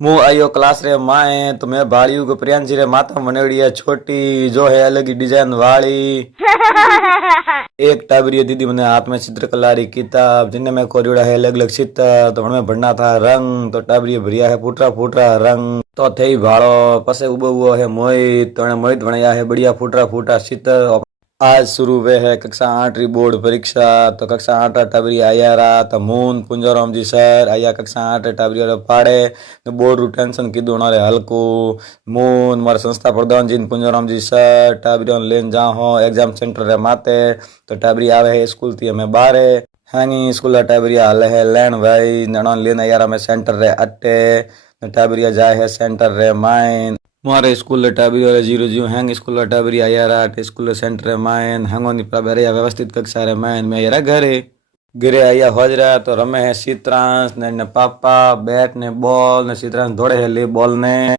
मुँह आयो क्लास रे माए तो मैं भाड़ियों को प्रियांशी रे माथा मनेड़ी है छोटी जो है अलग ही डिजाइन वाली। एक टाबरी दीदी मैंने हाथ में चित्रकला री किताब जिनने मैं कोरियोड़ा है अलग अलग चित्र तो मैं भरना था रंग तो टाबरी भरिया है फूटरा फूटरा रंग तो थे भाड़ो पसे उबो हुआ है मोहित तो मोहित बनाया है बढ़िया फूटरा फूटरा चित्र। आज शुरू हुए है कक्षा 8 री बोर्ड परीक्षा तो कक्षा 8 टाबरी आया रहा तो मून पुंजोराम जी सर आया कक्षा 8 टाबरी रे पाड़े तो बोर्ड रू टेंशन कीधु ना रे हल्को मून मारा संस्था प्रधान जी पुंजोराम जी सर टाबरी लेन जा हो एग्जाम सेंटर रे माते तो टाबरी आवे है स्कूल थी हमें बारे हानी स्कूल टाबरी हाले है लैन भाई नणा लेन यार हमें सेंटर रे अट्टे टाबरिया जाए है सेंटर रे माइन मारे स्कूल टाबरी जीरो जीरो हैंग स्कूल टाबरी आया राट स्कूल सेंटर माइन हैंगोनी प्रभरे व्यवस्थित कक्षा रे माइन में यारा घरे घरे आया होजरा तो रमे है सीत्रांश ने पापा बैट ने बॉल ने सीत्रांश दौड़े है ले बॉल ने